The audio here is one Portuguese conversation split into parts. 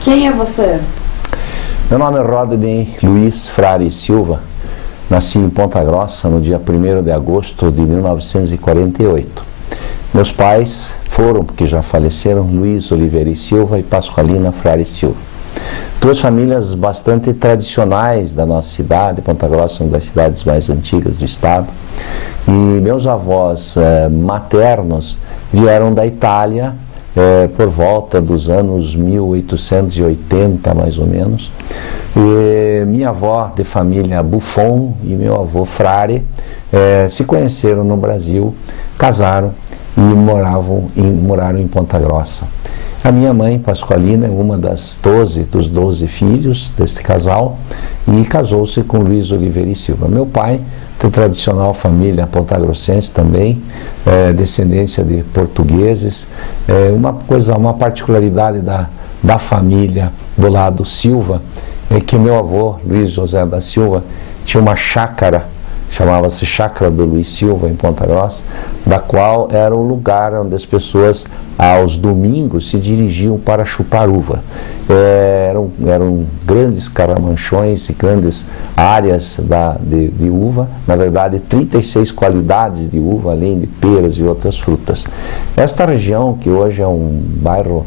Quem é você? Meu nome é Rodney Luiz Frari Silva. Nasci em Ponta Grossa no dia 1º de agosto de 1948. Meus pais foram, porque já faleceram, Luiz Oliveira e Silva e Pascoalina Frari Silva. Duas famílias bastante tradicionais da nossa cidade. Ponta Grossa é uma das cidades mais antigas do estado. E meus avós maternos vieram da Itália por volta dos anos 1880, mais ou menos. E minha avó, de família Buffon, e meu avô Frari se conheceram no Brasil, casaram e moraram em Ponta Grossa. A minha mãe, Pascoalina, é uma dos 12 filhos deste casal e casou-se com Luiz Oliveira e Silva. Meu pai, de tradicional família pontagrossense também, descendência de portugueses. Uma particularidade da família do lado Silva é que meu avô, Luiz José da Silva, tinha uma chácara, chamava-se Chácara do Luiz Silva, em Ponta Grossa, da qual era um lugar onde as pessoas, aos domingos, se dirigiam para chupar uva. Eram grandes caramanchões e grandes áreas de uva, na verdade 36 qualidades de uva, além de peras e outras frutas. Esta região, que hoje é um bairro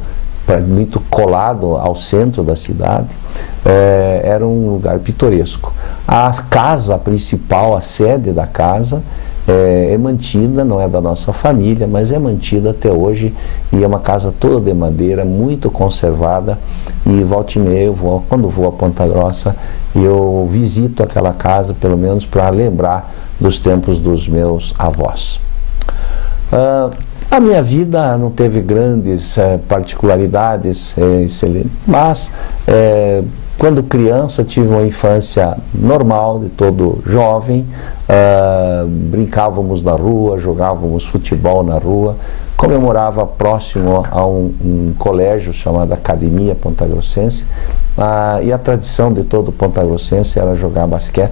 muito colado ao centro da cidade, era um lugar pitoresco. A casa principal, a sede da casa, é mantida, não é da nossa família, mas é mantida até hoje, e é uma casa toda de madeira, muito conservada, e volta e meia, quando vou a Ponta Grossa, eu visito aquela casa, pelo menos para lembrar dos tempos dos meus avós. A minha vida não teve grandes particularidades, mas quando criança tive uma infância normal de todo jovem. Brincávamos na rua, jogávamos futebol na rua. Como eu morava próximo a um colégio chamado Academia Pontagrossense, e a tradição de todo pontagrossense era jogar basquete.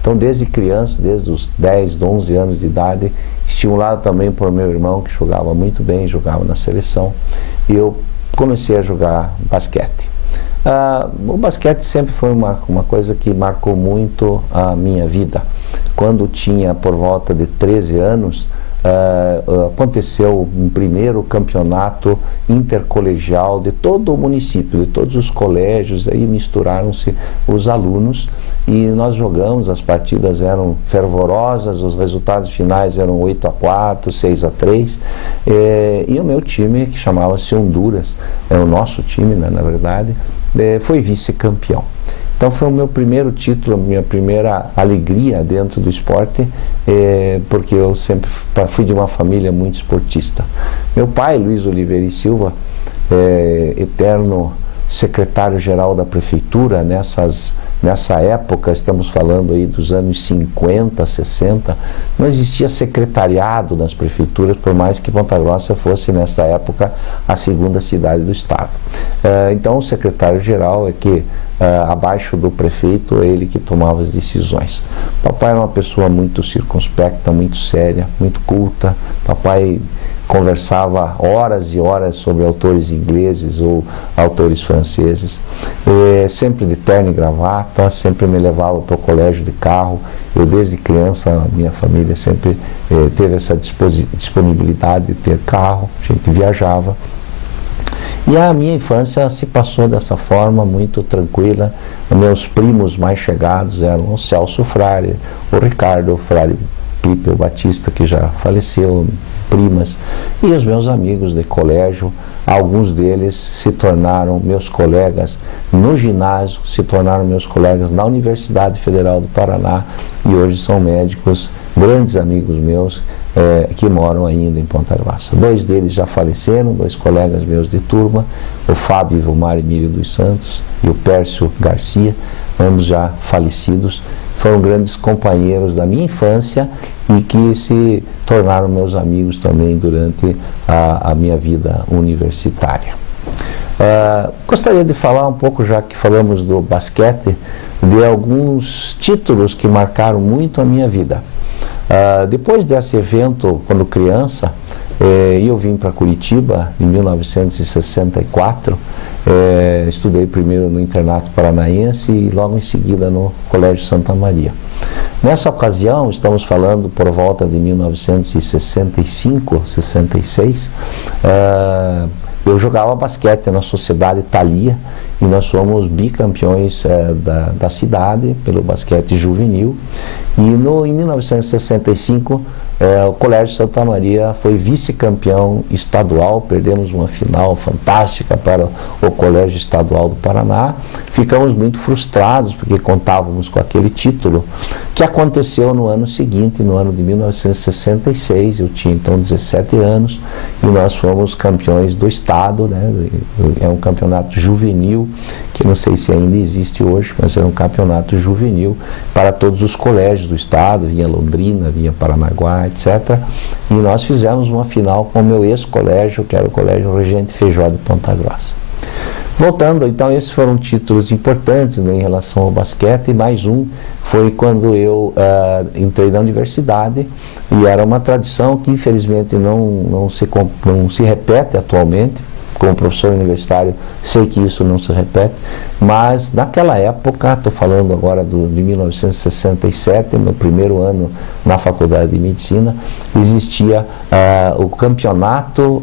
Então, desde criança, desde os 10, 11 anos de idade, estimulado também por meu irmão, que jogava muito bem, jogava na seleção, e eu comecei a jogar basquete. O basquete sempre foi uma coisa que marcou muito a minha vida. Quando tinha por volta de 13 anos, aconteceu um primeiro campeonato intercolegial de todo o município, de todos os colégios. Aí misturaram-se os alunos e nós jogamos. As partidas eram fervorosas, os resultados finais eram 8-4, 6-3, e o meu time, que chamava-se Honduras, o nosso time, né, na verdade, foi vice-campeão. Então foi o meu primeiro título, a minha primeira alegria dentro do esporte, porque eu sempre fui de uma família muito esportista. Meu pai, Luiz Oliveira e Silva, eterno secretário-geral da prefeitura, nessa época, estamos falando aí dos anos 50, 60, não existia secretariado nas prefeituras, por mais que Ponta Grossa fosse, nessa época, a segunda cidade do estado. Então o secretário-geral é que, abaixo do prefeito, é ele que tomava as decisões. Papai era uma pessoa muito circunspecta, muito séria, muito culta. Papai conversava horas e horas sobre autores ingleses ou autores franceses, sempre de terno e gravata, sempre me levava para o colégio de carro. Eu, desde criança, minha família sempre teve essa disponibilidade de ter carro, a gente viajava. E a minha infância se passou dessa forma, muito tranquila. Meus primos mais chegados eram o Celso Frari, o Ricardo Frari Pipe, o Batista, que já faleceu, primas, e os meus amigos de colégio. Alguns deles se tornaram meus colegas no ginásio, se tornaram meus colegas na Universidade Federal do Paraná, e hoje são médicos, grandes amigos meus, que moram ainda em Ponta Grossa. 2 deles já faleceram, 2 colegas meus de turma, o Fábio Ivomar Emílio dos Santos e o Pércio Garcia, ambos já falecidos. Foram grandes companheiros da minha infância e que se tornaram meus amigos também durante a minha vida universitária. Gostaria de falar um pouco, já que falamos do basquete, de alguns títulos que marcaram muito a minha vida. Depois desse evento, quando criança, eu vim para Curitiba em 1964, Estudei primeiro no Internato Paranaense e logo em seguida no Colégio Santa Maria. Nessa ocasião, estamos falando por volta de 1965, 66, eu jogava basquete na Sociedade Thalia e nós fomos bicampeões da cidade pelo basquete juvenil. E em 1965, o Colégio Santa Maria foi vice-campeão estadual, perdemos uma final fantástica para o Colégio Estadual do Paraná. Ficamos muito frustrados porque contávamos com aquele título, que aconteceu no ano seguinte, no ano de 1966, eu tinha então 17 anos, e nós fomos campeões do estado, né? É um campeonato juvenil, que não sei se ainda existe hoje, mas era um campeonato juvenil para todos os colégios do estado, vinha Londrina, vinha Paranaguá, etc. E nós fizemos uma final com o meu ex-colégio, que era o Colégio Regente Feijó de Ponta Grossa. Voltando, então, esses foram títulos importantes, né, em relação ao basquete, e mais um foi quando eu entrei na universidade, e era uma tradição que infelizmente não se repete atualmente. Como professor universitário, sei que isso não se repete, mas naquela época, estou falando agora de 1967, no primeiro ano na Faculdade de Medicina, existia o campeonato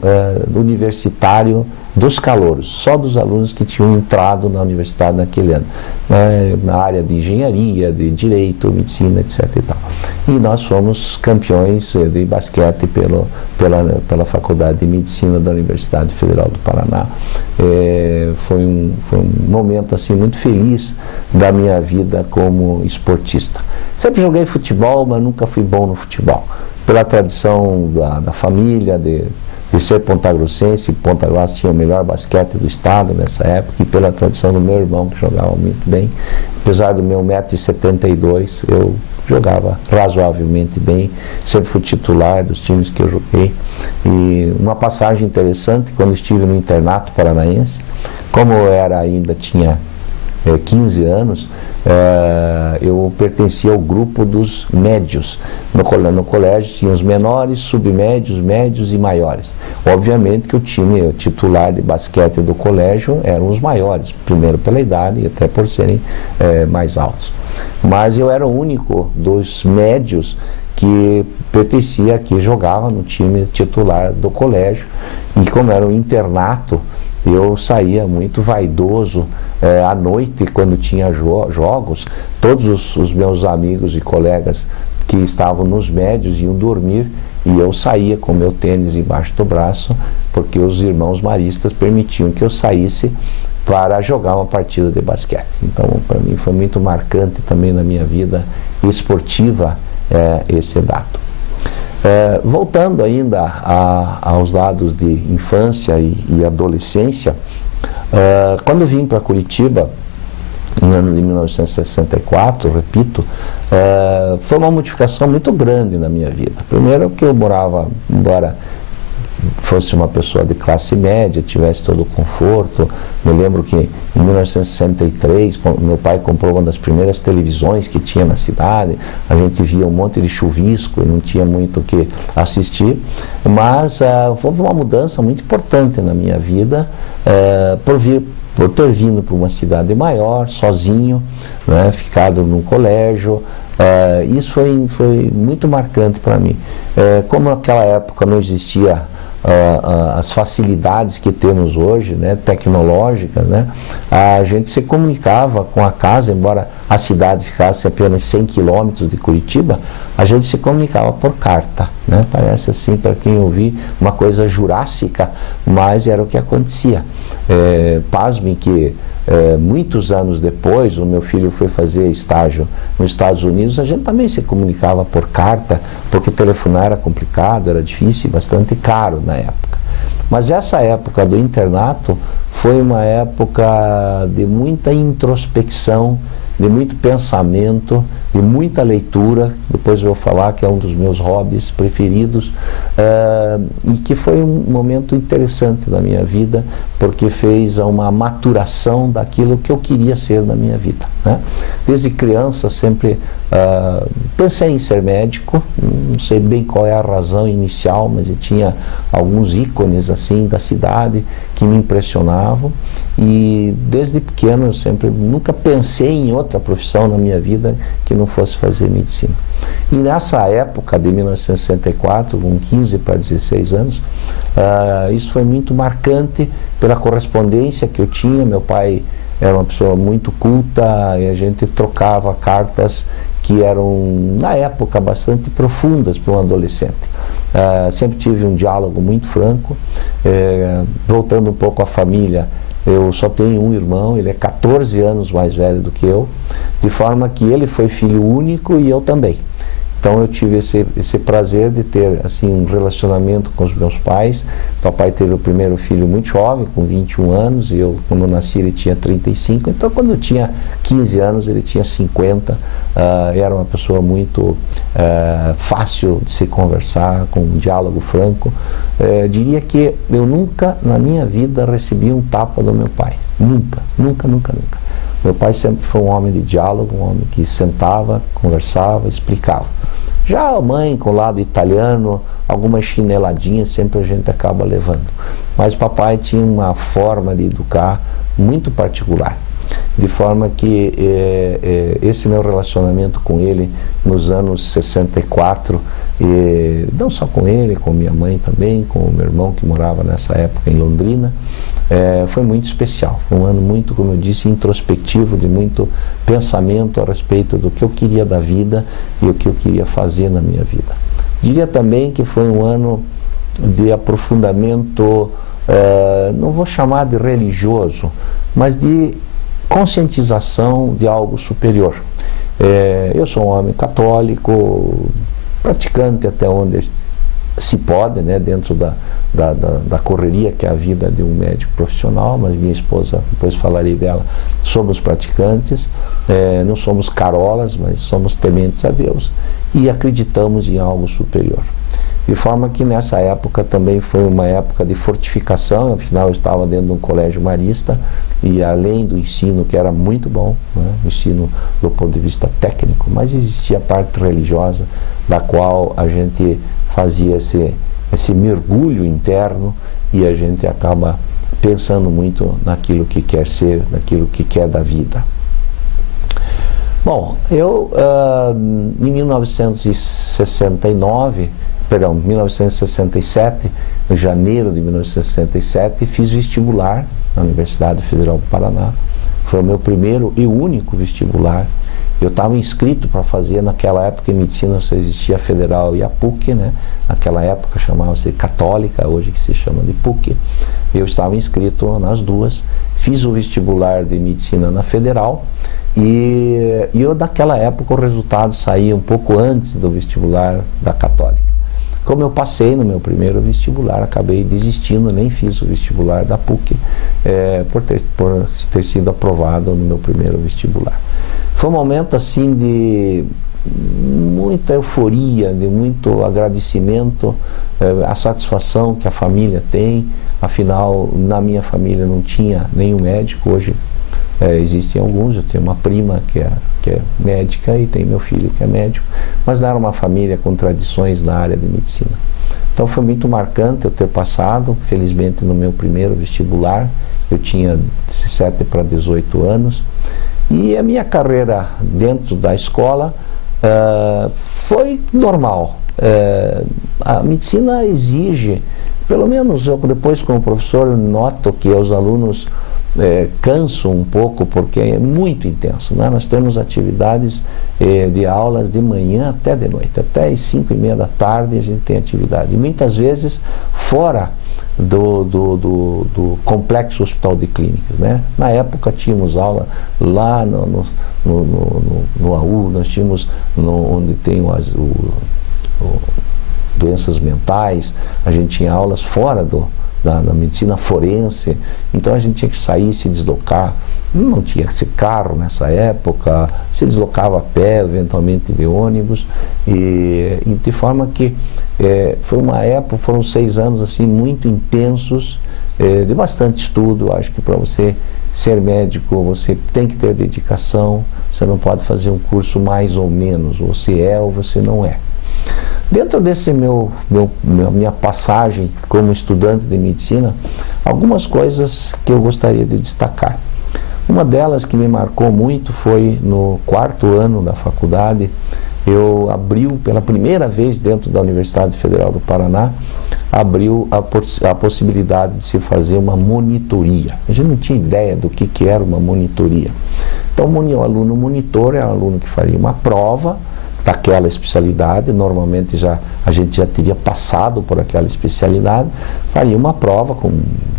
universitário dos calouros, só dos alunos que tinham entrado na universidade naquele ano, na área de engenharia, de direito, medicina, etc. E tal. E nós fomos campeões de basquete pela Faculdade de Medicina da Universidade Federal do Paraná. Foi um momento assim muito feliz da minha vida como esportista. Sempre joguei futebol, mas nunca fui bom no futebol. Pela tradição da família, de ser pontagrossense, Ponta Grossa tinha o melhor basquete do estado nessa época, e pela tradição do meu irmão, que jogava muito bem. Apesar do meu 1,72 m, eu jogava razoavelmente bem, sempre fui titular dos times que eu joguei. E uma passagem interessante, quando estive no Internato Paranaense, como eu tinha 15 anos, eu pertencia ao grupo dos médios. No colégio tinha os menores, submédios, médios e maiores. Obviamente que o time titular de basquete do colégio eram os maiores, primeiro pela idade e até por serem mais altos. Mas eu era o único dos médios que pertencia, que jogava no time titular do colégio. E como era um internato, eu saía muito vaidoso à noite, quando tinha jogos. Todos os meus amigos e colegas que estavam nos médios iam dormir, e eu saía com meu tênis embaixo do braço, porque os irmãos maristas permitiam que eu saísse para jogar uma partida de basquete. Então, para mim foi muito marcante também na minha vida esportiva esse dado. Voltando ainda aos dados de infância e adolescência, quando eu vim para Curitiba, no ano de 1964, repito, foi uma modificação muito grande na minha vida. Primeiro que eu morava, embora fosse uma pessoa de classe média, tivesse todo o conforto. Me lembro que em 1963 meu pai comprou uma das primeiras televisões que tinha na cidade. A gente via um monte de chuvisco e não tinha muito o que assistir, mas houve uma mudança muito importante na minha vida por ter vindo para uma cidade maior, sozinho, né, ficado num colégio. Isso foi muito marcante para mim. Como naquela época não existia as facilidades que temos hoje, né, tecnológicas, né, a gente se comunicava com a casa, embora a cidade ficasse apenas 100 quilômetros de Curitiba, a gente se comunicava por carta, né. Parece assim, para quem ouvir, uma coisa jurássica, mas era o que acontecia. Pasmem que muitos anos depois, o meu filho foi fazer estágio nos Estados Unidos, a gente também se comunicava por carta, porque telefonar era complicado, era difícil e bastante caro na época. Mas essa época do internato foi uma época de muita introspecção, de muito pensamento, de muita leitura. Depois eu vou falar que é um dos meus hobbies preferidos, e que foi um momento interessante da minha vida, porque fez uma maturação daquilo que eu queria ser na minha vida, né? Desde criança sempre pensei em ser médico, não sei bem qual é a razão inicial, mas eu tinha alguns ícones assim da cidade que me impressionavam, E desde pequeno eu sempre nunca pensei em outra profissão na minha vida que não fosse fazer medicina. E nessa época de 1964, com 15 para 16 anos, isso foi muito marcante pela correspondência que eu tinha. Meu pai era uma pessoa muito culta e a gente trocava cartas que eram, na época, bastante profundas para um adolescente. Sempre tive um diálogo muito franco. Voltando um pouco à família, eu só tenho um irmão, ele é 14 anos mais velho do que eu, de forma que ele foi filho único e eu também. Então eu tive esse prazer de ter assim um relacionamento com os meus pais. Papai teve o primeiro filho muito jovem, com 21 anos, e eu, quando eu nasci, ele tinha 35. Então quando eu tinha 15 anos, ele tinha 50. Era uma pessoa muito fácil de se conversar, com um diálogo franco. Diria que eu nunca na minha vida recebi um tapa do meu pai. Nunca, nunca, nunca, nunca. Meu pai sempre foi um homem de diálogo, um homem que sentava, conversava, explicava. Já a mãe, com o lado italiano, algumas chineladinhas sempre a gente acaba levando. Mas papai tinha uma forma de educar muito particular. De forma que esse meu relacionamento com ele nos anos 64, não só com ele, com minha mãe também, com o meu irmão que morava nessa época em Londrina, foi muito especial. Foi um ano muito, como eu disse, introspectivo, de muito pensamento a respeito do que eu queria da vida e o que eu queria fazer na minha vida. Diria também que foi um ano de aprofundamento, não vou chamar de religioso, mas de conscientização de algo superior. Eu sou um homem católico, praticante até onde se pode, né, dentro da correria que é a vida de um médico profissional, mas minha esposa, depois falarei dela, somos praticantes, não somos carolas, mas somos tementes a Deus e acreditamos em algo superior. De forma que nessa época também foi uma época de fortificação. Afinal eu estava dentro de um colégio marista, e além do ensino, que era muito bom, né, o ensino do ponto de vista técnico, mas existia a parte religiosa, da qual a gente fazia esse mergulho interno, e a gente acaba pensando muito naquilo que quer ser, naquilo que quer da vida. Bom, eu em 1967, em janeiro de 1967, fiz vestibular na Universidade Federal do Paraná. Foi o meu primeiro e único vestibular. Eu estava inscrito para fazer, naquela época em medicina só existia a Federal e a PUC, né? Naquela época chamava-se Católica, hoje que se chama de PUC. Eu estava inscrito nas duas, fiz o vestibular de medicina na Federal, e eu, naquela época, o resultado saía um pouco antes do vestibular da Católica. Como eu passei no meu primeiro vestibular, acabei desistindo, nem fiz o vestibular da PUC, por ter sido aprovado no meu primeiro vestibular. Foi um momento assim de muita euforia, de muito agradecimento, a satisfação que a família tem. Afinal, na minha família não tinha nenhum médico. Hoje existem alguns. Eu tenho uma prima que é médica e tem meu filho que é médico, mas não era uma família com tradições na área de medicina. Então foi muito marcante eu ter passado, felizmente, no meu primeiro vestibular. Eu tinha 17 para 18 anos, e a minha carreira dentro da escola foi normal. A medicina exige, pelo menos eu depois como professor noto que os alunos cansam um pouco, porque é muito intenso, né? Nós temos atividades de aulas de manhã até de noite, até às 5:30 da tarde a gente tem atividade, e muitas vezes fora do complexo hospital de clínicas, né? Na época tínhamos aula lá no AU, nós tínhamos onde tem doenças mentais, a gente tinha aulas fora da medicina forense. Então a gente tinha que sair, se deslocar, não tinha esse carro nessa época, se deslocava a pé, eventualmente de ônibus, e de forma que foi uma época, foram 6 anos assim muito intensos, de bastante estudo. Acho que para você ser médico você tem que ter dedicação, você não pode fazer um curso mais ou menos, você é ou você não é. Dentro desse minha passagem como estudante de medicina, algumas coisas que eu gostaria de destacar. Uma delas que me marcou muito foi no 4º ano da faculdade. Eu abriu pela primeira vez dentro da Universidade Federal do Paraná, abriu a possibilidade de se fazer uma monitoria. A gente não tinha ideia do que era uma monitoria. Então o aluno monitor é o aluno que faria uma prova daquela especialidade, normalmente a gente já teria passado por aquela especialidade, faria uma prova com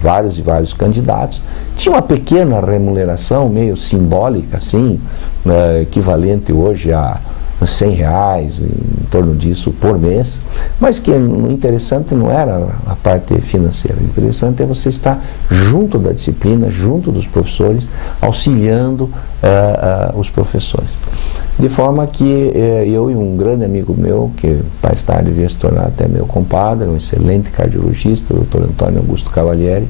vários e vários candidatos, tinha uma pequena remuneração, meio simbólica, assim, equivalente hoje a R$100, em torno disso, por mês, mas que o interessante não era a parte financeira, o interessante é você estar junto da disciplina, junto dos professores, auxiliando os professores. De forma que eu e um grande amigo meu, que mais tarde veio se tornar até meu compadre, um excelente cardiologista, o Dr. Antônio Augusto Cavalieri,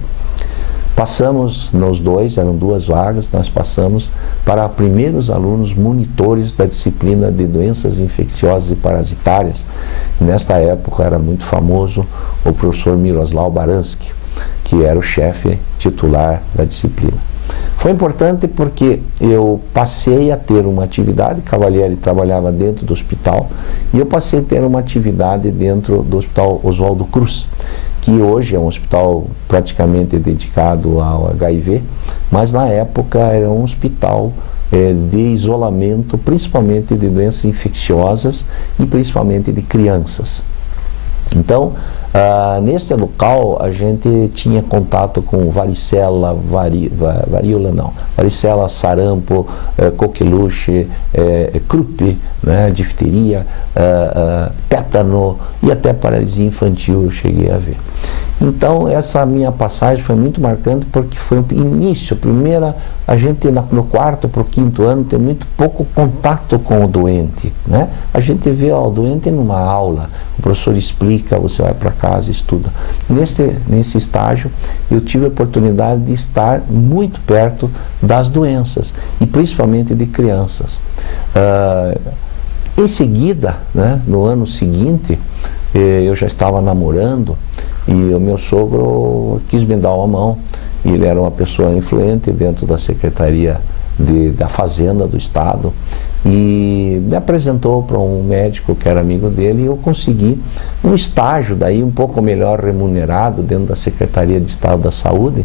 passamos, nós dois, eram 2 vagas, nós passamos para primeiros alunos monitores da disciplina de doenças infecciosas e parasitárias. E nesta época era muito famoso o professor Miroslav Baranski, que era o chefe titular da disciplina. Foi importante porque eu passei a ter uma atividade, Cavalieri trabalhava dentro do hospital, e eu passei a ter uma atividade dentro do Hospital Oswaldo Cruz, que hoje é um hospital praticamente dedicado ao HIV, mas na época era um hospital de isolamento, principalmente de doenças infecciosas e principalmente de crianças. Então, neste local a gente tinha contato com varicela, varicela, sarampo, coqueluche, croup, né, difteria, tétano e até paralisia infantil eu cheguei a ver. Então essa minha passagem foi muito marcante porque foi o início, a gente no 4º para o 5º ano tem muito pouco contato com o doente, né? A gente vê o doente numa aula, o professor explica, você vai para casa e estuda. Nesse estágio eu tive a oportunidade de estar muito perto das doenças e principalmente de crianças. Em seguida, né, no ano seguinte, eu já estava namorando e o meu sogro quis me dar uma mão. E ele era uma pessoa influente dentro da Secretaria da Fazenda do Estado e me apresentou para um médico que era amigo dele e eu consegui um estágio daí um pouco melhor remunerado dentro da Secretaria de Estado da Saúde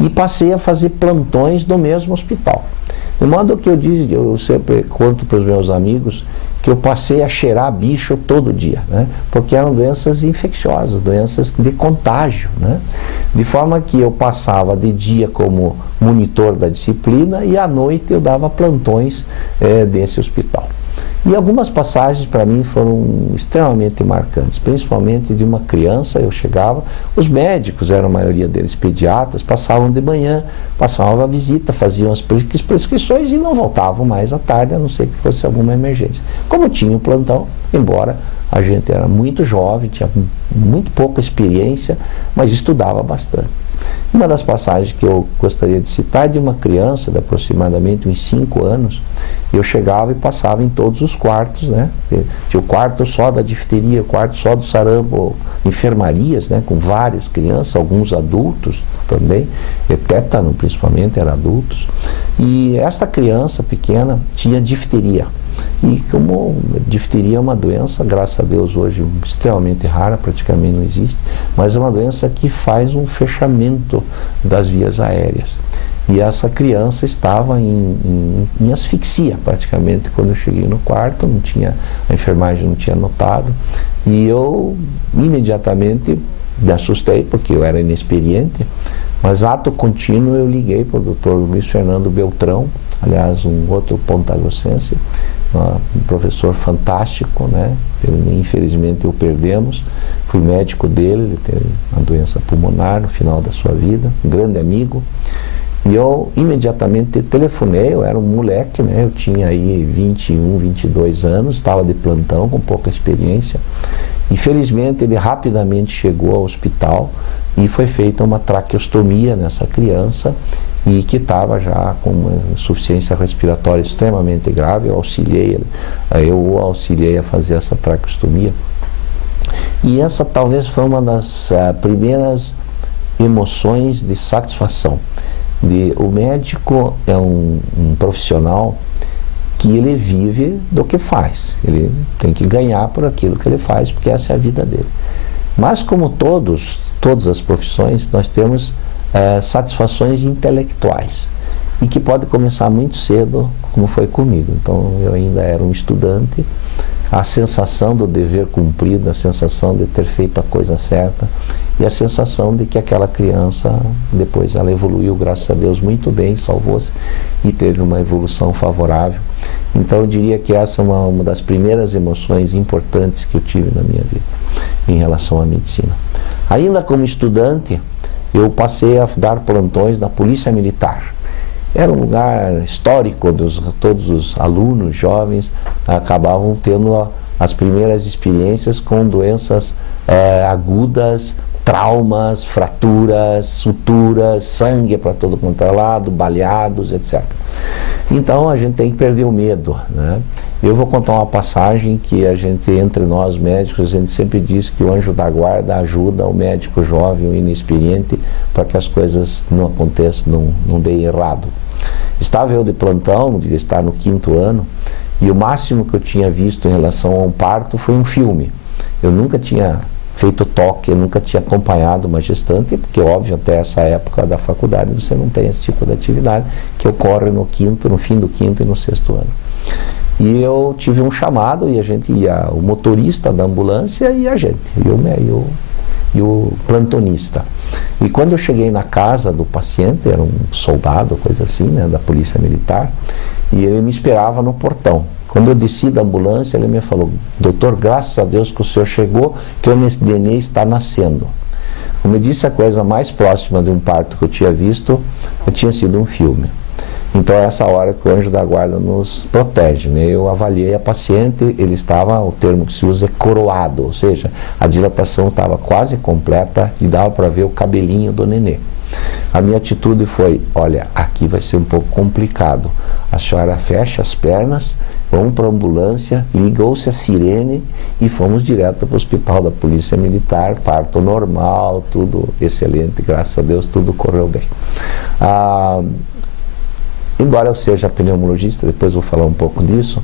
e passei a fazer plantões no mesmo hospital. De modo que eu sempre conto para os meus amigos que eu passei a cheirar bicho todo dia, né? Porque eram doenças infecciosas, doenças de contágio, né? De forma que eu passava de dia como monitor da disciplina e à noite eu dava plantões desse hospital. E algumas passagens para mim foram extremamente marcantes, principalmente de uma criança. Eu chegava, os médicos, eram a maioria deles pediatras, passavam de manhã, passavam a visita, faziam as prescrições e não voltavam mais à tarde, a não ser que fosse alguma emergência. Como tinha um plantão, embora a gente era muito jovem, tinha muito pouca experiência, mas estudava bastante. Uma das passagens que eu gostaria de citar é de uma criança de aproximadamente uns 5 anos. Eu chegava e passava em todos os quartos, né? Tinha o quarto só da difteria, o quarto só do sarampo, enfermarias, né? Com várias crianças, alguns adultos também, tétano principalmente, eram adultos. E esta criança pequena tinha difteria. E como difteria é uma doença, graças a Deus hoje extremamente rara, praticamente não existe, mas é uma doença que faz um fechamento das vias aéreas. E essa criança estava em asfixia praticamente quando eu cheguei no quarto, a enfermagem não tinha notado, e eu imediatamente me assustei porque eu era inexperiente, mas ato contínuo eu liguei para o Dr. Luiz Fernando Beltrão, aliás um outro pontagrossense, um professor fantástico, né? Infelizmente o perdemos, fui médico dele, ele teve uma doença pulmonar no final da sua vida, um grande amigo, e eu imediatamente telefonei, eu era um moleque, né? Eu tinha aí 21, 22 anos, estava de plantão com pouca experiência, infelizmente ele rapidamente chegou ao hospital e foi feita uma traqueostomia nessa criança e que estava já com uma insuficiência respiratória extremamente grave. Eu o auxiliei a fazer essa traqueostomia E essa talvez foi uma das primeiras emoções de satisfação. O médico é um profissional que ele vive do que faz, ele tem que ganhar por aquilo que ele faz, porque essa é a vida dele. Mas como todas as profissões, nós temos satisfações intelectuais, e que pode começar muito cedo, como foi comigo. Então eu ainda era um estudante, a sensação do dever cumprido, a sensação de ter feito a coisa certa, e a sensação de que aquela criança, depois ela evoluiu, graças a Deus, muito bem, salvou-se e teve uma evolução favorável. Então eu diria que essa é uma das primeiras emoções importantes que eu tive na minha vida em relação à medicina. Ainda como estudante, eu passei a dar plantões na Polícia Militar. Era um lugar histórico, todos os alunos jovens acabavam tendo as primeiras experiências com doenças agudas, traumas, fraturas, suturas, sangue para todo quanto é lado, baleados, etc. Então a gente tem que perder o medo, né? Eu vou contar uma passagem que a gente, entre nós médicos, a gente sempre diz que o anjo da guarda ajuda o médico jovem, o inexperiente, para que as coisas não aconteçam, não deem errado. Estava eu de plantão, devia estar no 5º ano, e o máximo que eu tinha visto em relação a um parto foi um filme. Eu nunca tinha feito toque, eu nunca tinha acompanhado uma gestante, porque óbvio, até essa época da faculdade você não tem esse tipo de atividade, que ocorre no fim do 5º e no 6º ano. E eu tive um chamado, e a gente ia, o motorista da ambulância e a gente, e o plantonista. E quando eu cheguei na casa do paciente, era um soldado, coisa assim, né, da Polícia Militar, e ele me esperava no portão. Quando eu desci da ambulância, ele me falou: doutor, graças a Deus que o senhor chegou, que o nenê está nascendo. Como eu disse, a coisa mais próxima de um parto que eu tinha visto, tinha sido um filme. Então é essa hora que o anjo da guarda nos protege, né? Eu avaliei a paciente, ele estava, o termo que se usa é coroado, ou seja, a dilatação estava quase completa e dava para ver o cabelinho do nenê. A minha atitude foi: olha, aqui vai ser um pouco complicado, a senhora fecha as pernas, vamos para a ambulância, ligou-se a sirene e fomos direto para o hospital da Polícia Militar, parto normal, tudo excelente, graças a Deus, tudo correu bem. Embora eu seja pneumologista, depois vou falar um pouco disso,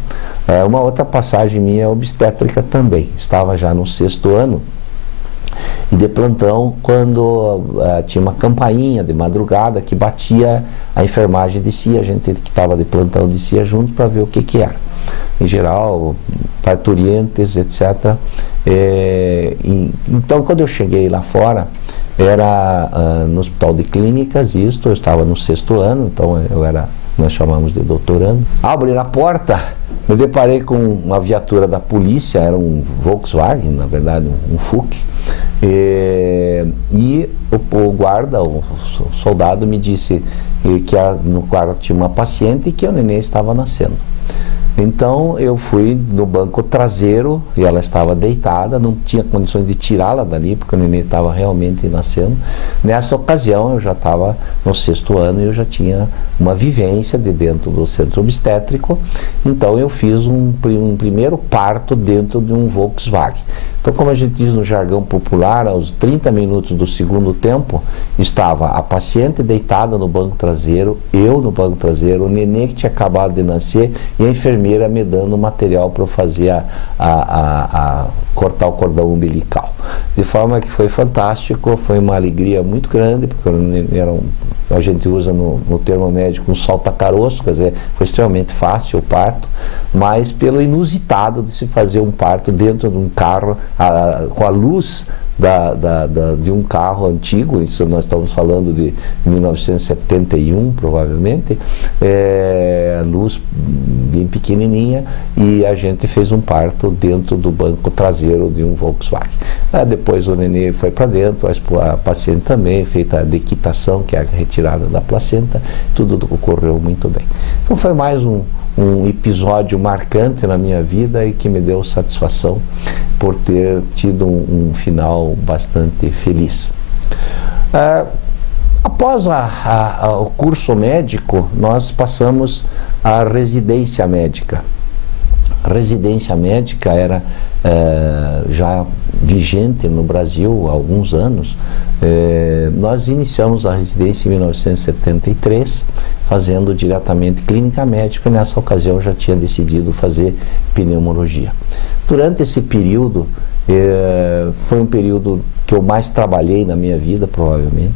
uma outra passagem minha é obstétrica também. Estava já no 6º ano, e de plantão, quando tinha uma campainha de madrugada que batia, a enfermagem descia, a gente que estava de plantão descia junto para ver o que era. Em geral, parturientes, etc. Então, quando eu cheguei lá fora, era no Hospital de Clínicas, eu estava no 6º ano, então nós chamamos de doutorando. Abri a porta, me deparei com uma viatura da polícia, era um Volkswagen, na verdade um FUC, e o guarda, o soldado, me disse que no quarto tinha uma paciente e que o neném estava nascendo. Então eu fui no banco traseiro e ela estava deitada, não tinha condições de tirá-la dali porque o neném estava realmente nascendo. Nessa ocasião eu já estava no 6º ano e eu já tinha uma vivência de dentro do centro obstétrico, então eu fiz um primeiro parto dentro de um Volkswagen. Então, como a gente diz no jargão popular, aos 30 minutos do 2º tempo, estava a paciente deitada no banco traseiro, eu no banco traseiro, o neném que tinha acabado de nascer e a enfermeira me dando material para eu fazer cortar o cordão umbilical. De forma que foi fantástico, foi uma alegria muito grande, porque a gente usa no termo médico um salta-caroço, quer dizer, foi extremamente fácil o parto, mas pelo inusitado de se fazer um parto dentro de um carro, com a luz de um carro antigo, isso nós estamos falando de 1971 provavelmente, luz bem pequenininha, e a gente fez um parto dentro do banco traseiro de um Volkswagen. Depois o neném foi para dentro, a paciente também, feita a dequitação, que é a retirada da placenta, tudo ocorreu muito bem. Então foi mais um episódio marcante na minha vida e que me deu satisfação por ter tido um final bastante feliz. Após o curso médico, nós passamos à residência médica. A residência médica era já vigente no Brasil há alguns anos, nós iniciamos a residência em 1973, fazendo diretamente clínica médica, e nessa ocasião eu já tinha decidido fazer pneumologia. Durante esse período, foi um período que eu mais trabalhei na minha vida, provavelmente.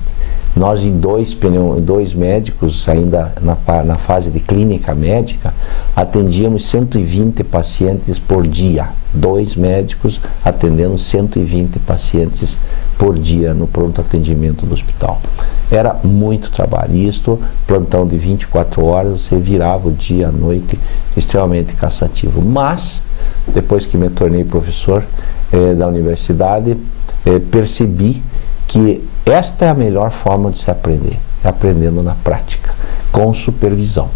Nós, em dois médicos, ainda na fase de clínica médica, atendíamos 120 pacientes por dia. 2 médicos atendendo 120 pacientes por dia no pronto atendimento do hospital. Era muito trabalho. Isto, plantão de 24 horas, você virava o dia, a noite, extremamente cansativo. Mas, depois que me tornei professor da universidade, percebi que esta é a melhor forma de se aprender, aprendendo na prática, com supervisão.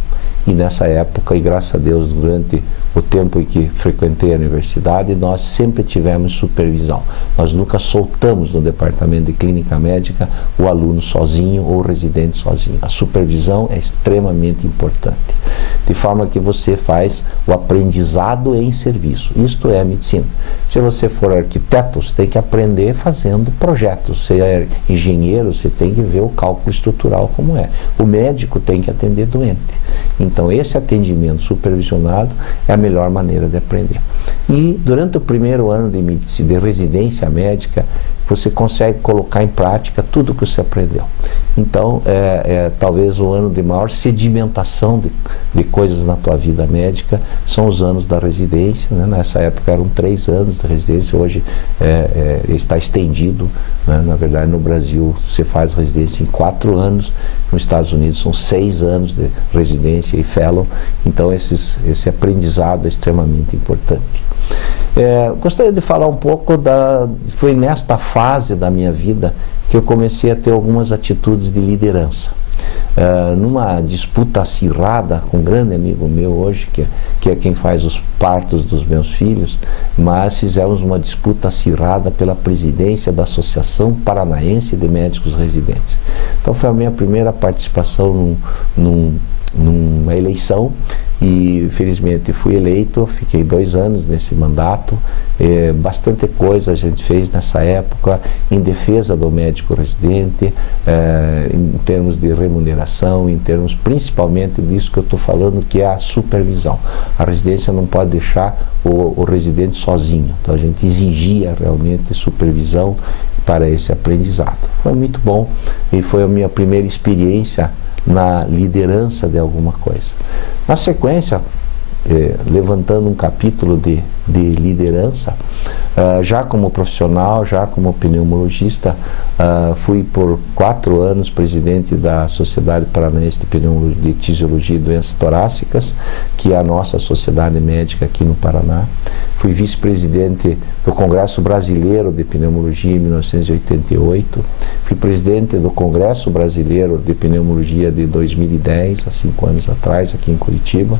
E nessa época, e graças a Deus, durante o tempo em que frequentei a universidade, nós sempre tivemos supervisão. Nós nunca soltamos no departamento de clínica médica o aluno sozinho ou o residente sozinho. A supervisão é extremamente importante, de forma que você faz o aprendizado em serviço. Isto é a medicina. Se você for arquiteto, você tem que aprender fazendo projetos. Se é engenheiro, você tem que ver o cálculo estrutural como é. O médico tem que atender doente. Então, esse atendimento supervisionado é a melhor maneira de aprender. E durante o primeiro ano de residência médica, você consegue colocar em prática tudo o que você aprendeu. Então, talvez o ano de maior sedimentação de coisas na tua vida médica são os anos da residência, né? Nessa época eram 3 anos de residência, hoje está estendido, né? Na verdade, no Brasil você faz residência em 4 anos, nos Estados Unidos são 6 anos de residência e fellow, então esse aprendizado é extremamente importante. Gostaria de falar um pouco foi nesta fase da minha vida que eu comecei a ter algumas atitudes de liderança. Numa disputa acirrada com um grande amigo meu hoje, que é quem faz os partos dos meus filhos, mas fizemos uma disputa acirrada pela presidência da Associação Paranaense de Médicos Residentes. Então foi a minha primeira participação numa eleição, e felizmente fui eleito. Fiquei 2 anos nesse mandato. Bastante coisa a gente fez nessa época em defesa do médico residente, em termos de remuneração, em termos principalmente disso que eu estou falando, que é a supervisão. A residência não pode deixar o residente sozinho, então a gente exigia realmente supervisão para esse aprendizado. Foi muito bom e foi a minha primeira experiência na liderança de alguma coisa. Na sequência, levantando um capítulo de liderança, já como profissional, já como pneumologista, fui por 4 anos presidente da Sociedade Paranaense de Tisiologia e Doenças Torácicas, que é a nossa sociedade médica aqui no Paraná. Fui vice-presidente do Congresso Brasileiro de Pneumologia em 1988. Fui presidente do Congresso Brasileiro de Pneumologia de 2010, há 5 anos atrás, aqui em Curitiba.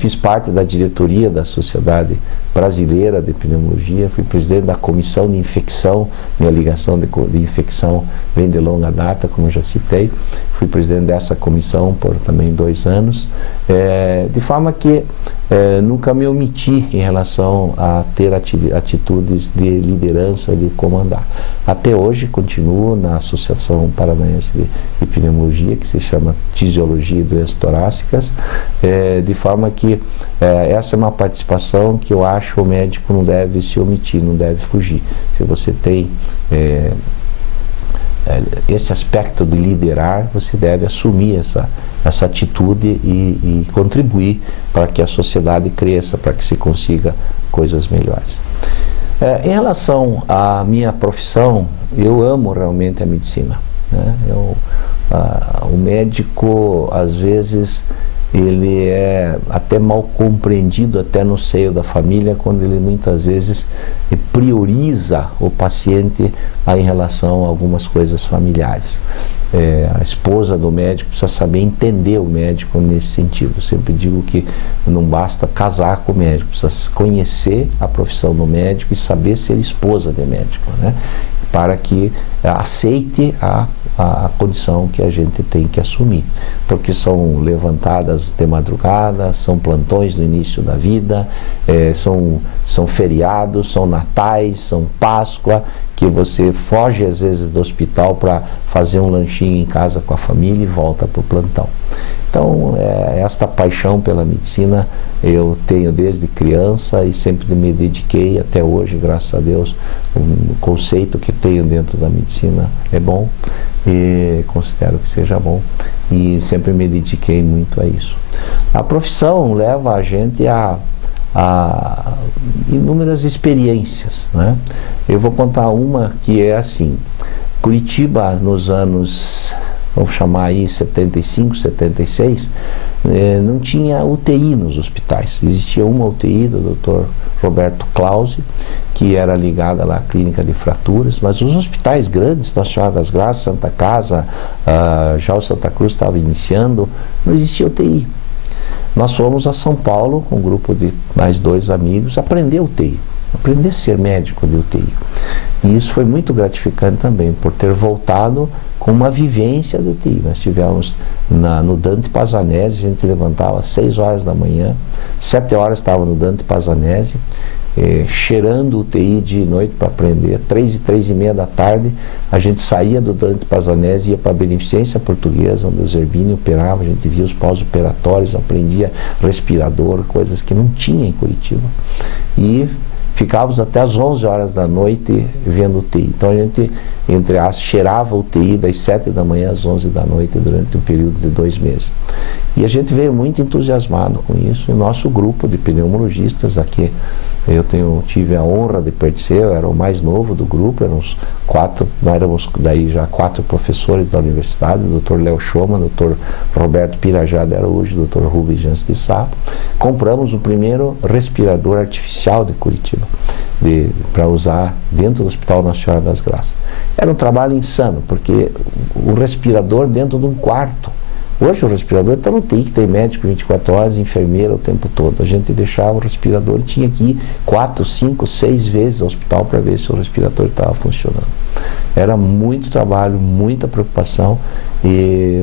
Fiz parte da diretoria da Sociedade Brasileira de Pneumologia. Fui presidente da Comissão de Infecção. Minha ligação de infecção vem de longa data, como já citei. Fui presidente dessa comissão por também 2 anos, de forma que nunca me omiti em relação a ter atitudes de liderança, de comandar. Até hoje continuo na Associação Paranaense de Pneumologia, que se chama Tisiologia e Doenças Torácicas, de forma que essa é uma participação que eu acho que o médico não deve se omitir, não deve fugir. Se você tem esse aspecto de liderar, você deve assumir essa atitude e contribuir para que a sociedade cresça, para que se consiga coisas melhores. Em relação à minha profissão, eu amo realmente a medicina, né? O médico, às vezes, ele é até mal compreendido até no seio da família, quando ele muitas vezes prioriza o paciente em relação a algumas coisas familiares. A esposa do médico precisa saber entender o médico nesse sentido. Eu sempre digo que não basta casar com o médico, precisa conhecer a profissão do médico e saber ser esposa de médico, né? Para que aceite a condição que a gente tem que assumir, porque são levantadas de madrugada, são plantões no início da vida, são feriados, são natais, são Páscoa, que você foge às vezes do hospital para fazer um lanchinho em casa com a família e volta para o plantão. Então, esta paixão pela medicina eu tenho desde criança e sempre me dediquei até hoje, graças a Deus. O conceito que tenho dentro da medicina é bom e considero que seja bom e sempre me dediquei muito a isso. A profissão leva a gente a inúmeras experiências, né? Eu vou contar uma que é assim: Curitiba, nos anos, vamos chamar aí 75, 76, não tinha UTI nos hospitais. Existia uma UTI do Dr. Roberto Clausi, que era ligada lá à clínica de fraturas, mas os hospitais grandes, Nossa Senhora das Graças, Santa Casa, já o Santa Cruz estava iniciando, não existia UTI. Nós fomos a São Paulo com um grupo de mais 2 amigos aprender UTI, aprender a ser médico de UTI. E isso foi muito gratificante também, por ter voltado com uma vivência do UTI. Nós tivemos no Dante Pazanese, a gente levantava às 6 horas da manhã, 7 horas estava no Dante Pazanese, cheirando UTI de noite para aprender. 3 e 3 e meia da tarde a gente saía do Dante Pazanese e ia para a Beneficência Portuguesa, onde o Zerbini operava. A gente via os pós-operatórios, aprendia respirador, coisas que não tinha em Curitiba, e ficávamos até as 11 horas da noite vendo UTI. Então a gente, entre as, cheirava UTI das 7 da manhã às 11 da noite durante um período de 2 meses. E a gente veio muito entusiasmado com isso. O nosso grupo de pneumologistas aqui, eu tive a honra de pertencer, eu era o mais novo do grupo, éramos 4, nós éramos daí já 4 professores da universidade, o Dr. Léo Schoma, o Dr. Roberto Pirajá de Araújo, o Dr. Rubens Jansen de Sá. Compramos o primeiro respirador artificial de Curitiba, para usar dentro do Hospital Nossa Senhora das Graças. Era um trabalho insano, porque o respirador dentro de um quarto. Hoje o respirador está no UTI, que tem médico 24 horas, enfermeira o tempo todo. A gente deixava o respirador, tinha que ir 4, 5, 6 vezes ao hospital para ver se o respirador estava funcionando. Era muito trabalho, muita preocupação,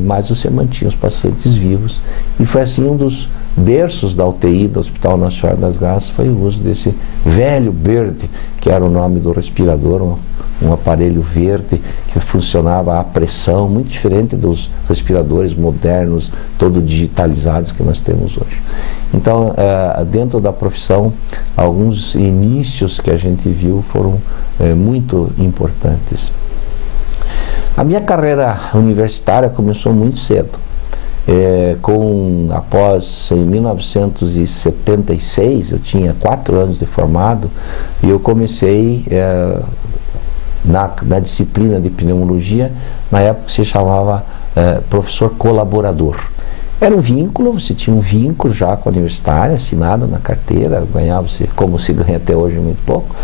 mas você mantinha os pacientes vivos. E foi assim um dos berços da UTI do Hospital Nossa Senhora das Graças, foi o uso desse velho Bird, que era o nome do respirador, um aparelho verde que funcionava à pressão, muito diferente dos respiradores modernos, todo digitalizados que nós temos hoje. Então, dentro da profissão, alguns inícios que a gente viu foram muito importantes. A minha carreira universitária começou muito cedo. Em 1976, eu tinha 4 anos de formado, e eu comecei na disciplina de pneumologia, na época se chamava professor colaborador. Era um vínculo, você tinha um vínculo já com a universitária, assinado na carteira, ganhava-se, como se ganha até hoje, muito pouco,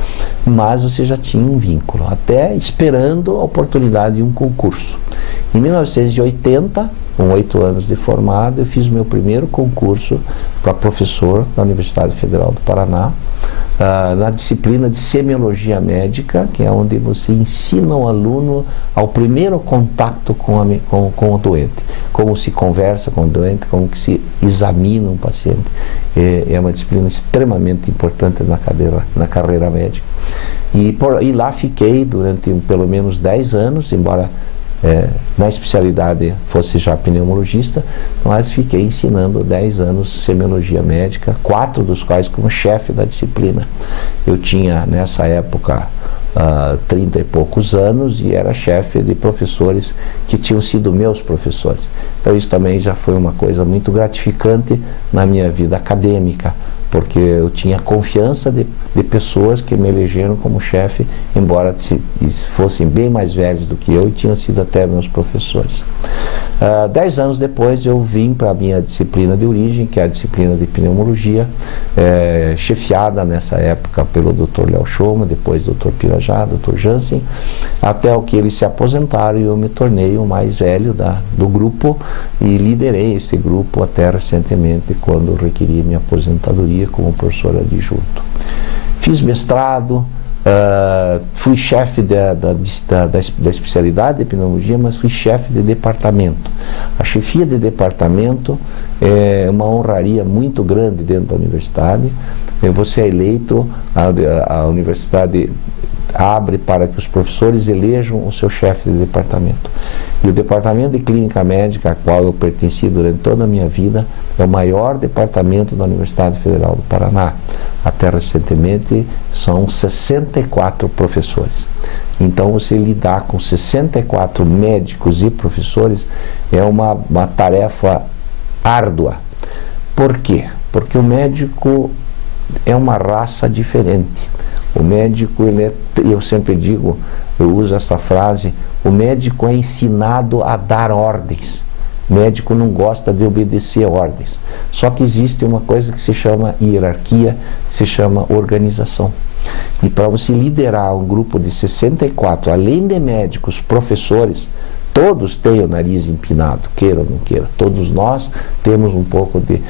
mas você já tinha um vínculo, até esperando a oportunidade de um concurso. Em 1980, com 8 anos de formado, eu fiz o meu primeiro concurso para professor da Universidade Federal do Paraná, na disciplina de semiologia médica, que é onde você ensina o aluno ao primeiro contato com o doente, como se conversa com o doente, como que se examina um paciente. É uma disciplina extremamente importante na carreira médica. E lá fiquei durante pelo menos 10 anos, embora na especialidade fosse já pneumologista, mas fiquei ensinando 10 anos semiologia médica, 4 dos quais como chefe da disciplina. Eu tinha nessa época 30 e poucos anos e era chefe de professores que tinham sido meus professores. Então isso também já foi uma coisa muito gratificante na minha vida acadêmica, porque eu tinha confiança de pessoas que me elegeram como chefe, embora fossem bem mais velhos do que eu e tinham sido até meus professores. 10 anos depois eu vim para a minha disciplina de origem, que é a disciplina de pneumologia, chefiada nessa época pelo Dr. Léo Schoma, depois Dr. Pirajá, Dr. Jansen, até o que eles se aposentaram e eu me tornei o mais velho do grupo e liderei esse grupo até recentemente, quando requeri minha aposentadoria como professor adjunto. Fiz mestrado, Fui chefe da especialidade de pneumologia, mas fui chefe de departamento. A chefia de departamento é uma honraria muito grande dentro da universidade. Você é eleito, a universidade abre para que os professores elejam o seu chefe de departamento. E o departamento de clínica médica, a qual eu pertenci durante toda a minha vida, é o maior departamento da Universidade Federal do Paraná. Até recentemente são 64 professores. Então você lidar com 64 médicos e professores é uma tarefa árdua. Por quê? Porque o médico é uma raça diferente. O médico, eu sempre digo, eu uso essa frase, o médico é ensinado a dar ordens. O médico não gosta de obedecer ordens. Só que existe uma coisa que se chama hierarquia, que se chama organização. E para você liderar um grupo de 64, além de médicos, professores, todos têm o nariz empinado, queira ou não queira. Todos nós temos um pouco de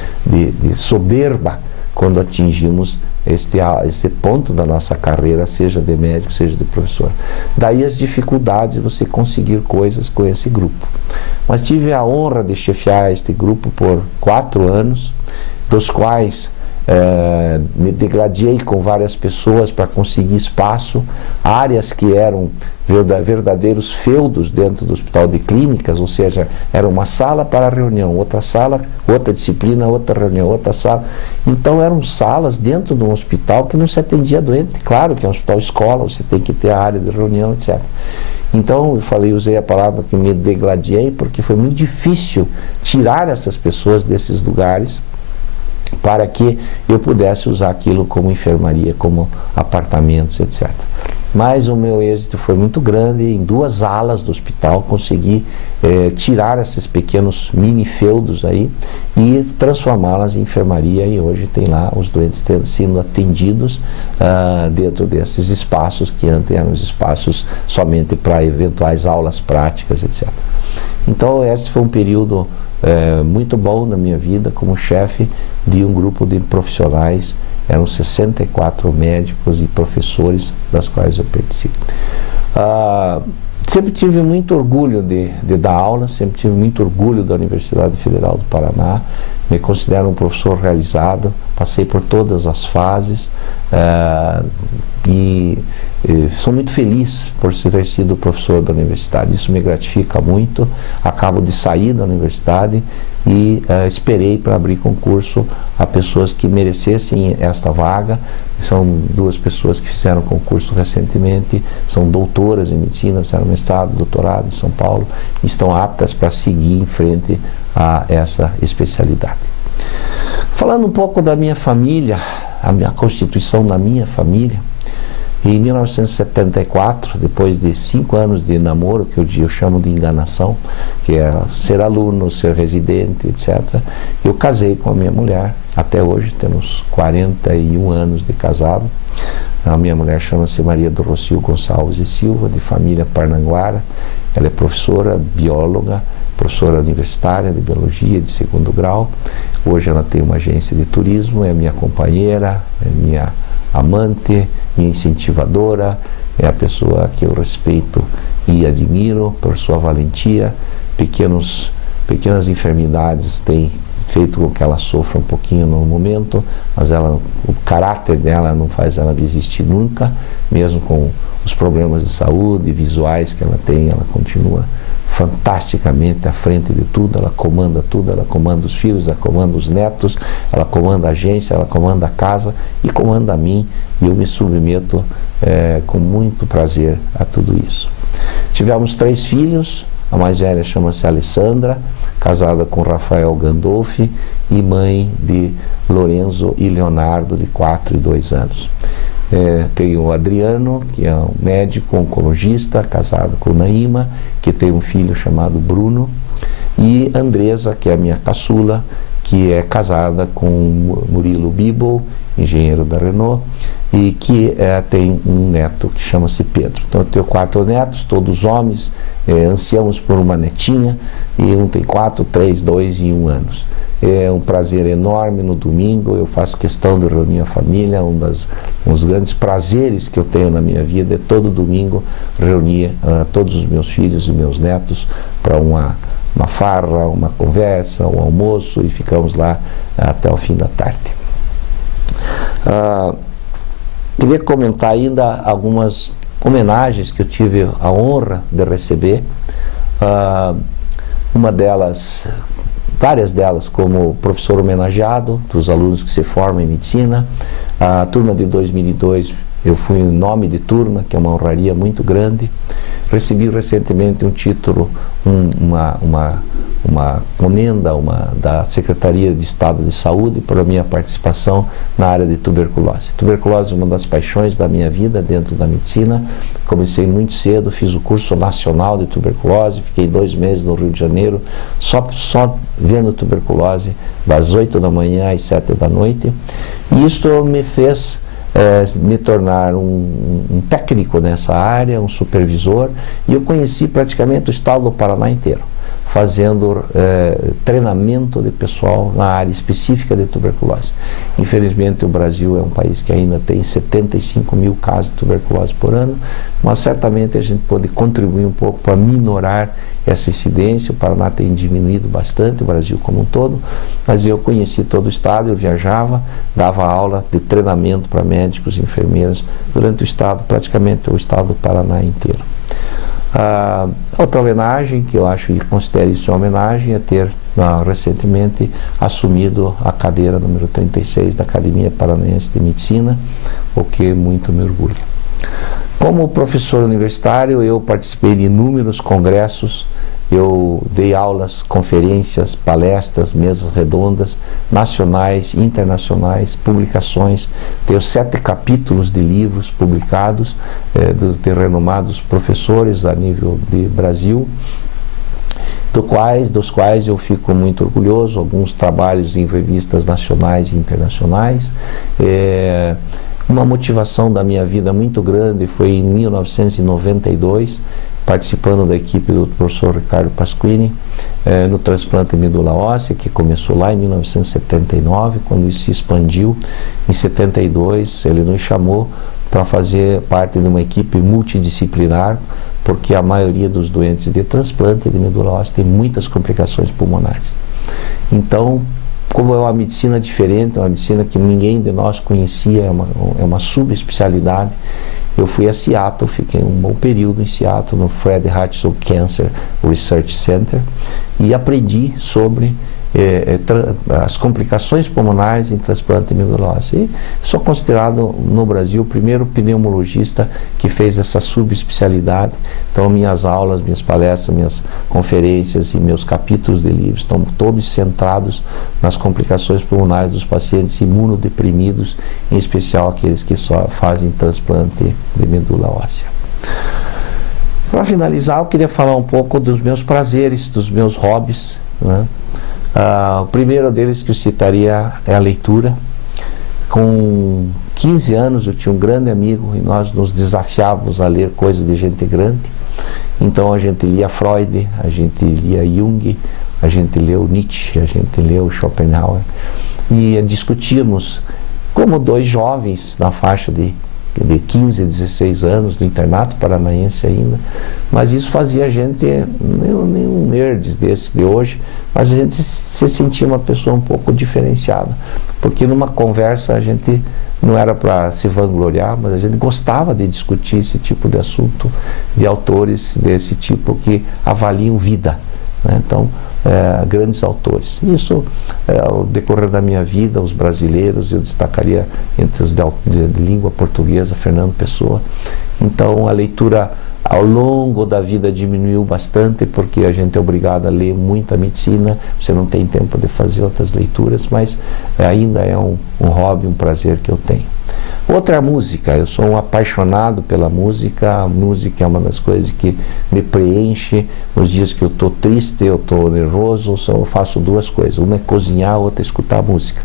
soberba quando atingimos este ponto da nossa carreira, seja de médico, seja de professor. Daí as dificuldades de você conseguir coisas com esse grupo. Mas tive a honra de chefiar este grupo por 4 anos, dos quais me degladiei com várias pessoas para conseguir espaço, áreas que eram verdadeiros feudos dentro do hospital de clínicas, ou seja, era uma sala para reunião, outra sala, outra disciplina, outra reunião, outra sala. Então eram salas dentro de um hospital que não se atendia doente. Claro que é um hospital escola, você tem que ter a área de reunião, etc. Então eu usei a palavra que me degladiei, porque foi muito difícil tirar essas pessoas desses lugares para que eu pudesse usar aquilo como enfermaria, como apartamentos, etc. Mas o meu êxito foi muito grande. Em 2 alas do hospital consegui tirar esses pequenos mini feudos aí e transformá-las em enfermaria, e hoje tem lá os doentes sendo atendidos dentro desses espaços que antes eram os espaços somente para eventuais aulas práticas, etc. Então esse foi um período muito bom na minha vida como chefe de um grupo de profissionais. Eram 64 médicos e professores, das quais eu participo. Sempre tive muito orgulho de dar aula, sempre tive muito orgulho da Universidade Federal do Paraná. Me considero um professor realizado, passei por todas as fases e sou muito feliz por ter sido professor da universidade. Isso me gratifica muito. Acabo de sair da universidade e esperei para abrir concurso a pessoas que merecessem esta vaga. São 2 pessoas que fizeram concurso recentemente, são doutoras em medicina, fizeram mestrado, doutorado em São Paulo, e estão aptas para seguir em frente a essa especialidade. Falando um pouco da minha família, a constituição da minha família, em 1974, depois de 5 anos de namoro, que eu chamo de enganação, que é ser aluno, ser residente, etc., eu casei com a minha mulher. Até hoje temos 41 anos de casado. A minha mulher chama-se Maria do Rocio Gonçalves e Silva, de família Parnanguara. Ela é professora, bióloga, professora universitária de biologia de 2º grau. Hoje ela tem uma agência de turismo, é minha companheira, é minha amante, minha incentivadora, é a pessoa que eu respeito e admiro por sua valentia. Pequenas enfermidades têm feito com que ela sofra um pouquinho no momento, mas o caráter dela não faz ela desistir nunca, mesmo com os problemas de saúde visuais que ela tem. Ela continua fantasticamente à frente de tudo, ela comanda os filhos, ela comanda os netos, ela comanda a agência, ela comanda a casa e comanda a mim, e eu me submeto com muito prazer a tudo isso. Tivemos 3 filhos, a mais velha chama-se Alessandra, casada com Rafael Gandolfi e mãe de Lorenzo e Leonardo, de 4 e 2 anos. Tem o Adriano, que é um médico oncologista, casado com Naíma, que tem um filho chamado Bruno, e Andresa, que é a minha caçula, que é casada com Murilo Bibo, engenheiro da Renault, e que tem um neto que chama-se Pedro. Então eu tenho 4 netos, todos homens, ansiamos por uma netinha, e um tem 4, 3, 2 e 1 anos. É um prazer enorme no domingo, eu faço questão de reunir a família, um dos grandes prazeres que eu tenho na minha vida é todo domingo reunir todos os meus filhos e meus netos para uma farra, uma conversa, um almoço, e ficamos lá até o fim da tarde. Queria comentar ainda algumas homenagens que eu tive a honra de receber. Uma delas, várias delas, como professor homenageado dos alunos que se formam em medicina. A turma de 2002 eu fui em nome de turma, que é uma honraria muito grande. Recebi recentemente um título, uma comenda da Secretaria de Estado de Saúde por a minha participação na área de tuberculose. Tuberculose é uma das paixões da minha vida dentro da medicina. Comecei muito cedo, fiz o curso nacional de tuberculose, fiquei 2 meses no Rio de Janeiro, só vendo tuberculose, das 8 da manhã às 7 da noite. E isso me fez me tornar um técnico nessa área, um supervisor, e eu conheci praticamente o estado do Paraná inteiro, fazendo treinamento de pessoal na área específica de tuberculose. Infelizmente o Brasil é um país que ainda tem 75 mil casos de tuberculose por ano, mas certamente a gente pode contribuir um pouco para minorar essa incidência. O Paraná tem diminuído bastante, o Brasil como um todo, mas eu conheci todo o estado, eu viajava, dava aula de treinamento para médicos e enfermeiros durante o estado, praticamente o estado do Paraná inteiro. Outra homenagem, que eu acho e considero isso uma homenagem, é ter recentemente assumido a cadeira número 36 da Academia Paranaense de Medicina, o que muito me orgulha. Como professor universitário, eu participei de inúmeros congressos, eu dei aulas, conferências, palestras, mesas redondas, nacionais, internacionais, publicações. Tenho 7 capítulos de livros publicados, de renomados professores a nível de Brasil, dos quais eu fico muito orgulhoso. Alguns trabalhos em revistas nacionais e internacionais. Uma motivação da minha vida muito grande foi em 1992, participando da equipe do professor Ricardo Pasquini, no transplante de medula óssea, que começou lá em 1979, quando isso se expandiu. Em 72 ele nos chamou para fazer parte de uma equipe multidisciplinar, porque a maioria dos doentes de transplante de medula óssea tem muitas complicações pulmonares. Então, como é uma medicina diferente, é uma medicina que ninguém de nós conhecia, é uma subespecialidade, eu fui a Seattle, fiquei um bom período em Seattle, no Fred Hutchinson Cancer Research Center, e aprendi sobre as complicações pulmonares em transplante de medula óssea. E sou considerado no Brasil o primeiro pneumologista que fez essa subespecialidade. Então minhas aulas, minhas palestras, minhas conferências e meus capítulos de livros estão todos centrados nas complicações pulmonares dos pacientes imunodeprimidos, em especial aqueles que só fazem transplante de medula óssea. Para finalizar, eu queria falar um pouco dos meus prazeres, dos meus hobbies, né? O primeiro deles que eu citaria é a leitura. Com 15 anos eu tinha um grande amigo e nós nos desafiávamos a ler coisas de gente grande. Então a gente lia Freud, a gente lia Jung, a gente leu Nietzsche, a gente leu Schopenhauer, e discutíamos como 2 jovens na faixa de 15, 16 anos, do internato paranaense ainda, mas isso fazia a gente, nenhum nerds desse de hoje, mas a gente se sentia uma pessoa um pouco diferenciada, porque numa conversa a gente não era para se vangloriar, mas a gente gostava de discutir esse tipo de assunto, de autores desse tipo que avaliam vida, né? Então, grandes autores. Isso, ao decorrer da minha vida, os brasileiros, eu destacaria entre os de língua portuguesa, Fernando Pessoa. Então a leitura ao longo da vida diminuiu bastante, porque a gente é obrigado a ler muita medicina, você não tem tempo de fazer outras leituras, mas ainda é um hobby, um prazer que eu tenho. Outra é a música. Eu sou um apaixonado pela música. A música é uma das coisas que me preenche. Nos dias que eu estou triste, eu estou nervoso, eu faço duas coisas. Uma é cozinhar, outra é escutar música.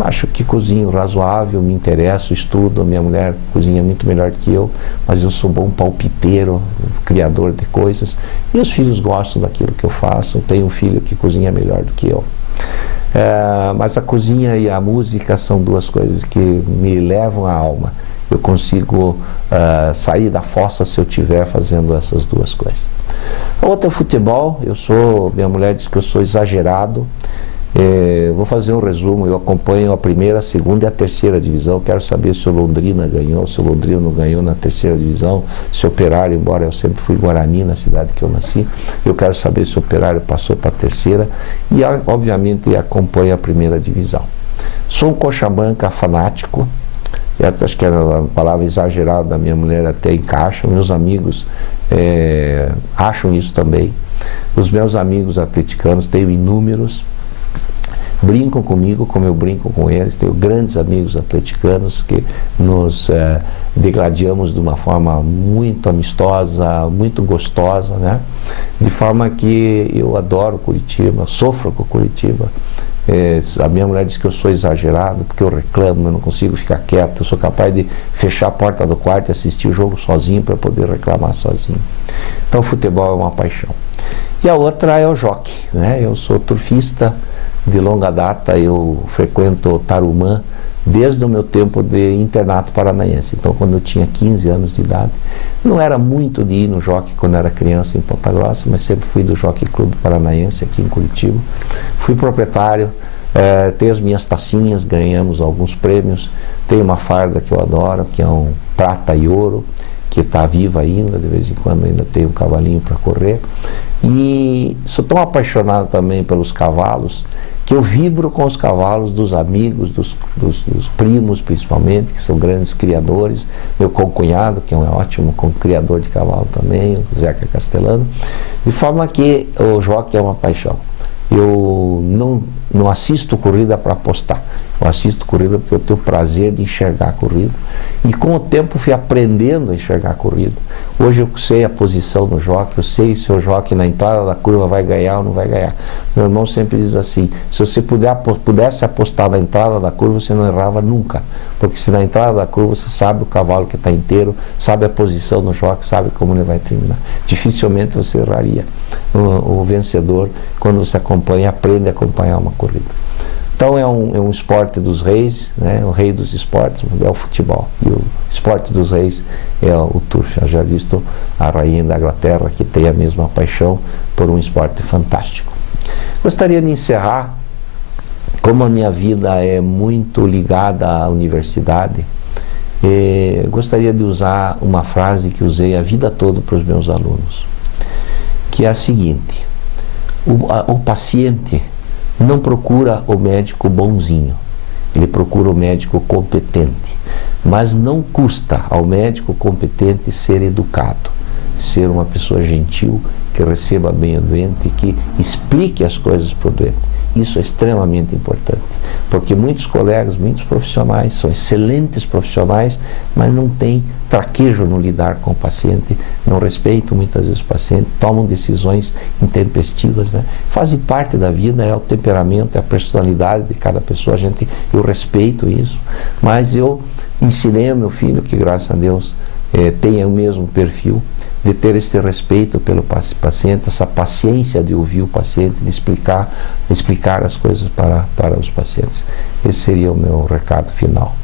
Acho que cozinho razoável, me interesso, estudo. Minha mulher cozinha muito melhor que eu, mas eu sou bom palpiteiro, criador de coisas. E os filhos gostam daquilo que eu faço. Tenho um filho que cozinha melhor do que eu. Mas a cozinha e a música são duas coisas que me levam à alma. Eu consigo sair da fossa se eu estiver fazendo essas duas coisas. A outra é o futebol. Minha mulher diz que eu sou exagerado. Vou fazer um resumo. Eu acompanho a primeira, a segunda e a terceira divisão. Quero saber se o Londrina ganhou, se o Londrina não ganhou na terceira divisão, se o Operário, embora eu sempre fui Guarani na cidade que eu nasci, eu quero saber se o Operário passou para a terceira e obviamente acompanho a primeira divisão. Sou um coxa-banca fanático. Acho que a palavra exagerada da minha mulher até encaixa. Meus amigos acham isso também. Os meus amigos atleticanos, tenho inúmeros, brincam comigo como eu brinco com eles. Tenho grandes amigos atleticanos que nos degladiamos de uma forma muito amistosa, muito gostosa, né? De forma que eu adoro Curitiba, sofro com Curitiba. A minha mulher diz que eu sou exagerado, porque eu reclamo, eu não consigo ficar quieto, eu sou capaz de fechar a porta do quarto e assistir o jogo sozinho para poder reclamar sozinho. Então, futebol é uma paixão. E a outra é o jockey, né? Eu sou turfista de longa data. Eu frequento Tarumã desde o meu tempo de internato paranaense. Então, quando eu tinha 15 anos de idade, não era muito de ir no jockey quando era criança em Ponta Grossa, mas sempre fui do Jockey Clube Paranaense aqui em Curitiba. Fui proprietário, tenho as minhas tacinhas, ganhamos alguns prêmios. Tenho uma farda que eu adoro, que é um prata e ouro, que está viva ainda, de vez em quando ainda tenho um cavalinho para correr. E sou tão apaixonado também pelos cavalos, que eu vibro com os cavalos dos amigos, dos primos principalmente, que são grandes criadores. Meu concunhado, que é um ótimo criador de cavalo também, o Zeca Castellano. De forma que o jockey é uma paixão. Eu não assisto corrida para apostar. Eu assisto corrida porque eu tenho o prazer de enxergar a corrida. E com o tempo fui aprendendo a enxergar a corrida. Hoje eu sei a posição do jockey, eu sei se o jockey na entrada da curva vai ganhar ou não vai ganhar. Meu irmão sempre diz assim: se você pudesse apostar na entrada da curva, você não errava nunca. Porque se na entrada da curva você sabe o cavalo que está inteiro, sabe a posição do jockey, sabe como ele vai terminar. Dificilmente você erraria. O vencedor, quando você aprende a acompanhar uma corrida. Então é um esporte dos reis, né? O rei dos esportes é o futebol. E o esporte dos reis é o turf. Eu já visto a rainha da Inglaterra, que tem a mesma paixão por um esporte fantástico. Gostaria de encerrar, como a minha vida é muito ligada à universidade, gostaria de usar uma frase que usei a vida toda para os meus alunos, que é a seguinte: o paciente não procura o médico bonzinho, ele procura o médico competente. Mas não custa ao médico competente ser educado, ser uma pessoa gentil, que receba bem o doente, que explique as coisas para o doente. Isso é extremamente importante, porque muitos colegas, muitos profissionais são excelentes profissionais, mas não têm traquejo no lidar com o paciente, não respeitam muitas vezes o paciente, tomam decisões intempestivas, né? Fazem parte da vida, é o temperamento, é a personalidade de cada pessoa. Eu respeito isso, mas eu ensinei ao meu filho, que graças a Deus tenha o mesmo perfil, de ter esse respeito pelo paciente, essa paciência de ouvir o paciente, de explicar as coisas para os pacientes. Esse seria o meu recado final.